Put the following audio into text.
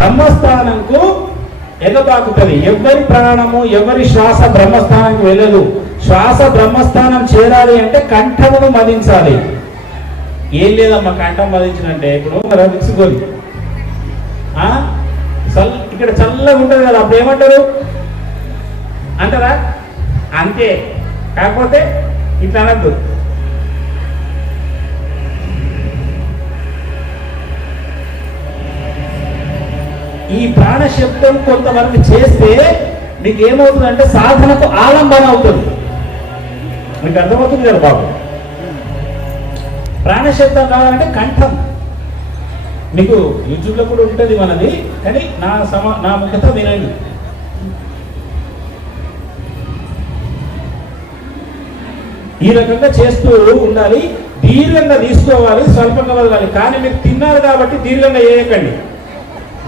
బ్రహ్మస్థానంకు ఎగబాకుతుంది. ఎవరి ప్రాణము ఎవరి శ్వాస బ్రహ్మస్థానానికి వెళ్ళదు. శ్వాస బ్రహ్మస్థానం చేరాలి అంటే కంఠమును మదించాలి. ఏం లేదమ్మా కంఠం మదించినంటే ఇప్పుడు మరి విసుగోలి ఇక్కడ చల్లగా ఉంటుంది కదా, అప్పుడు ఏమంటారు అంటారా? అంతే. కాకపోతే ఇట్లా అనద్దు. ఈ ప్రాణశబ్దం కొంతవరకు చేస్తే మీకు ఏమవుతుందంటే సాధనకు ఆలంబన అవుతుంది. మీకు అర్థమవుతుంది కదా బాబు? ప్రాణశబ్దం కావాలంటే కంఠం. మీకు యూట్యూబ్లో కూడా ఉంటుంది మనది, కానీ నా ముఖత వినండి. ఈ రకంగా చేస్తూ ఉండాలి. దీర్ఘంగా తీసుకోవాలి, స్వల్పంగా వదలాలి. కానీ మీరు తిన్నారు కాబట్టి దీర్ఘంగా చేయకండి.